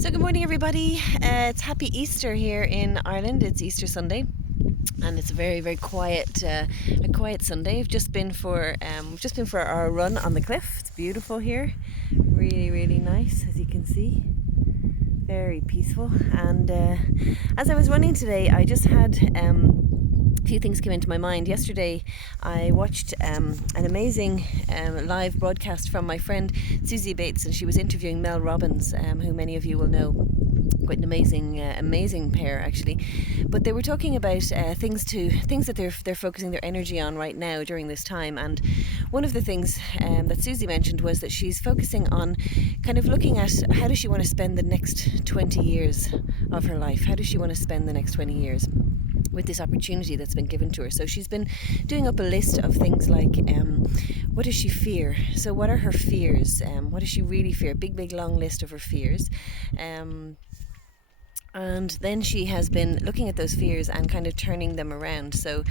So good morning, everybody. It's Happy Easter here in Ireland. It's Easter Sunday, and it's a very quiet, a quiet Sunday. We've just been for our run on the cliff. It's beautiful here, really nice, as you can see. Very peaceful. And as I was running today, I just had a few things came into my mind. Yesterday, I watched an amazing live broadcast from my friend Suzi, and she was interviewing Mel Robbins, who many of you will know. Quite an amazing pair, actually. But they were talking about things that they're focusing their energy on right now during this time. And one of the things that Suzi mentioned was that she's focusing on kind of looking at how does she want to spend the next 20 years of her life. How does she want to spend the next 20 years? With this opportunity that's been given to her. So she's been doing up a list of things like what does she fear? So what are her fears? What does she really fear? Big long list of her fears. And then she has been looking at those fears and kind of turning them around. So,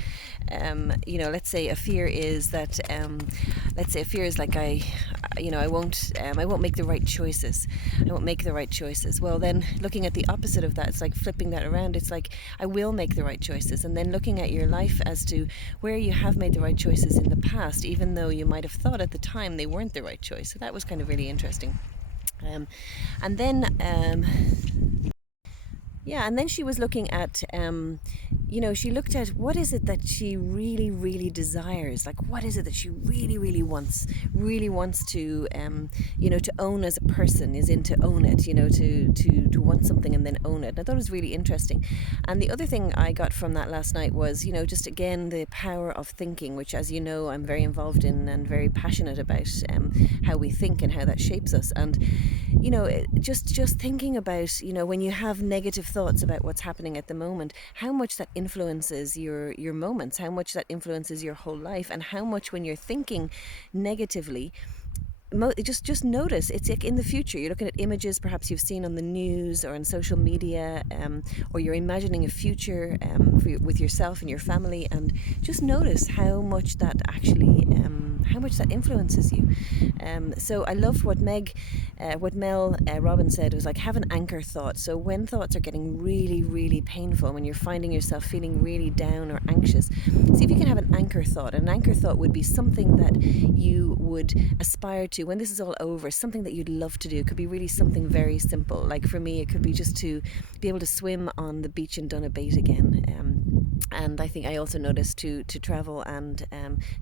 let's say a fear is that, like I won't make the right choices. I won't make the right choices. Well, then looking at the opposite of that, it's like flipping that around. It's like I will make the right choices, and then looking at your life as to where you have made the right choices in the past, even though you might have thought at the time they weren't the right choice. So that was kind of really interesting. And then she was looking at, she looked at what is it that she really desires. Like, what is it that she really wants to, to own as a person, is in to own it, to want something and then own it. And I thought it was really interesting. And the other thing I got from that last night was, just again, the power of thinking, which, as you know, I'm very involved in and very passionate about how we think and how that shapes us. And, just thinking about, when you have negative thoughts about what's happening at the moment, how much that influences your moments, how much that influences your whole life, and how much when you're thinking negatively, just notice it's like in the future you're looking at images perhaps you've seen on the news or on social media, or you're imagining a future with yourself and your family, and just notice how much that actually how much that influences you. So I loved what Mel Robbins said. It was like, have an anchor thought. So when thoughts are getting really painful, when you're finding yourself feeling really down or anxious, see if you can have an anchor thought. An anchor thought would be something that you would aspire to when this is all over, something that you'd love to do. It could be really something very simple. Like for me, it could be just to be able to swim on the beach in Donabate again. And I think I also noticed to travel and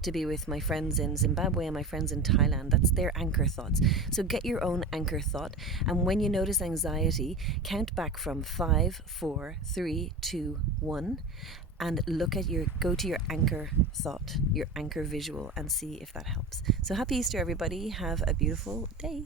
to be with my friends in Zimbabwe and my friends in Thailand. That's their anchor thoughts. So get your own anchor thought, and when you notice anxiety, count back from 5, 4, 3, 2, 1, and go to your anchor thought, your anchor visual, and see if that helps. So happy Easter, everybody. Have a beautiful day.